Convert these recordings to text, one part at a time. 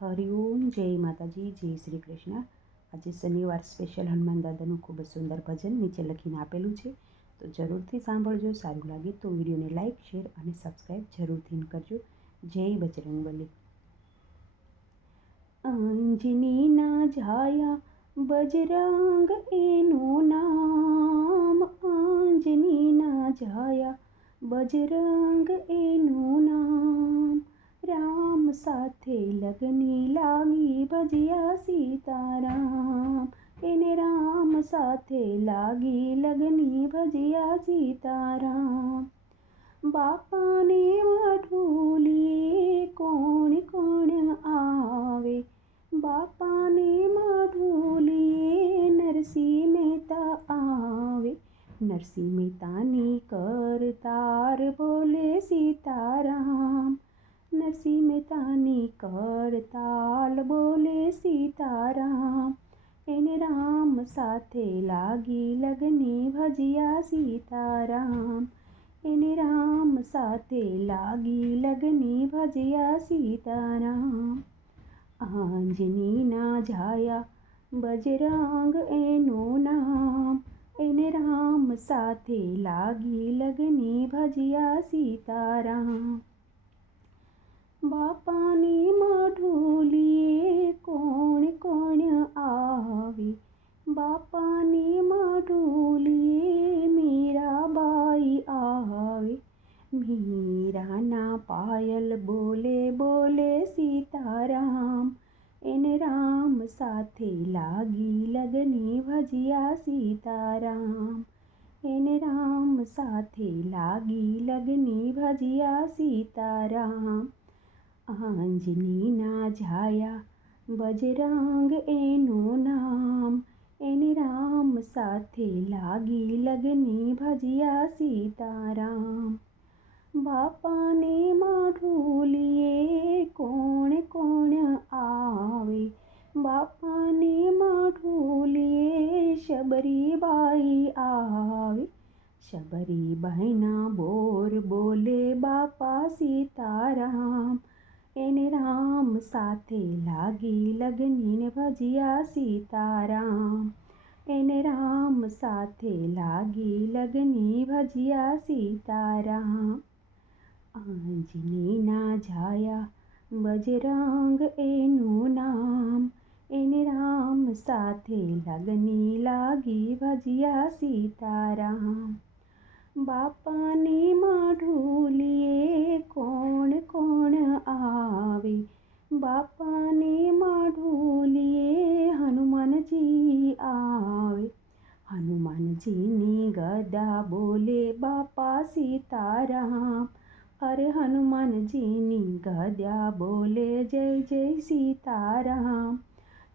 હરિઓમ, જય માતાજી, જય શ્રી કૃષ્ણ. આજે શનિવાર સ્પેશિયલ હનુમાન દાદાનું ખૂબ જ સુંદર ભજન નીચે લખીને આપેલું છે, તો જરૂરથી સાંભળજો. સારું લાગે તો વિડીયોને લાઇક, શેર અને સબસ્ક્રાઈબ જરૂરથી કરજો. જય બજરંગબલી. આંજનીના છાયા બજરંગ એનું નામ, આંજનીના છાયા બજરંગ એનું નામ. રામ સાથે લગની લાગી ભજ્યા સીતારામ, એને રામ સાથે લાગી લગની ભજ્યા સીતારામ. બાપાને મઢુલીએ કોણ કોણ આવે, બાપાને મઢુલીએ નરસિંહ મહેતા આવે. નરસિંહ મહેતાની કરતાર બોલે સીતારામ, નરસિંહ મહેતાની કરતાલ બોલે સીતારામ. એને રામ સાથે લાગી લગની ભજ્યા સીતારામ, એને રામ સાથે લાગી લગની ભજ્યા સીતારામ. આંજનીના છાયા બજરંગ એનું નામ, એને રામ સાથે લાગી લગની ભજ્યા સીતારામ. બાપાને મઢુલીએ કોણ કોણ આવે, બાપાને મઢુલીએ મીરાબાઈ આવે. મીરાના પાયલ બોલે બોલે સીતારામ, એને રામ સાથે લાગી લગની ભજ્યા સીતારામ, એને રામ સાથે લાગી લગની ભજ્યા સીતારામ. આંજનીના છાયા બજરંગ એનું નામ, એને રામ સાથે લાગી લગની ભજ્યા સીતારામ. બાપાને મઢુલીએ કોણ કોણ આવે, બાપાને મઢુલીએ શબરીબાઈ આવે. શબરીબાઈના બોર બોલે બાપા સીતારામ, એને રામ સાથે લાગી લગનીને ભજ્યા સીતારામ, એને રામ સાથે લાગી લગની ભજ્યા સીતારામ. આંજનીના છાયા બજરંગ એનું નામ, એને રામ સાથે લગની લાગી ભજ્યા સીતારામ. બાપાને મઢુલીએ કોણ કોણ આવે, બાપાને મઢુલીએ હનુમાનજી આવે. હનુમાનજીની ગદા બોલે બાપા સીતારામ, અરે હનુમાનજીની ગદા બોલે જય જય સીતારામ.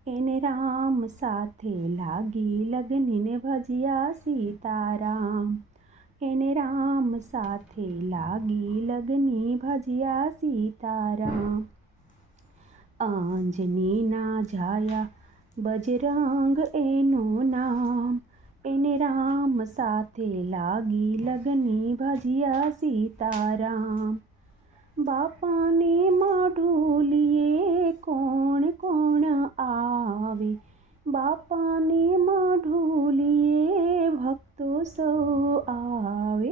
એને રામ સાથે લાગી લગનીને ભજ્યા સીતારામ, એને રામ સાથે લાગી લગની ભજ્યા સીતારામ. આંજનીના છાયા બજરંગ એનું નામ, એને રામ સાથે લાગી લગની ભજ્યા સીતારામ. બાપાને મઢુલીએ કોણ કોણ આવે, બાપાને મઢુલીએ ભક્તો સૌ આવે.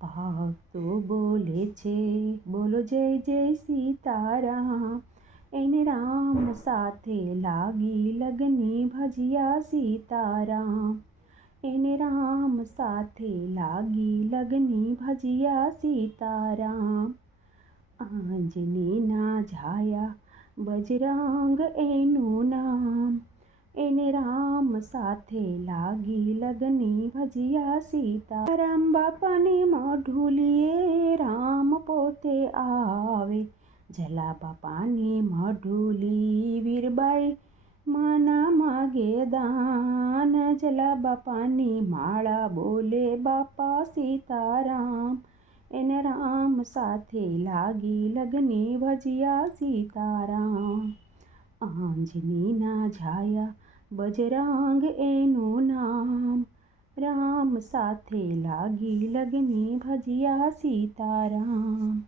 ભક્તો બોલે છે બોલો જય જય સીતારામ, એને રામ સાથે લાગી લગની ભજ્યા સીતારામ, એને રામ સાથે લાગી લગની ભજ્યા સીતારામ. આંજનીના છાયા બજરંગ એનું નામ, એને રામ સાથે લાગી લગની ભજ્યા સીતારામ. બાપાને મઢુલીએ રામ પોતે આવે, જલા બાપાની મઢુલી વીરબાઈ માના માગે દાન. જલા બાપાની માળા બોલે બાપા સીતારામ, એને રામ સાથે લાગી લગની ભજ્યા સીતારામ. આંજનીના છાયા બજરંગ એનું નામ, રામ સાથે લાગી લગની ભજ્યા સીતારામ.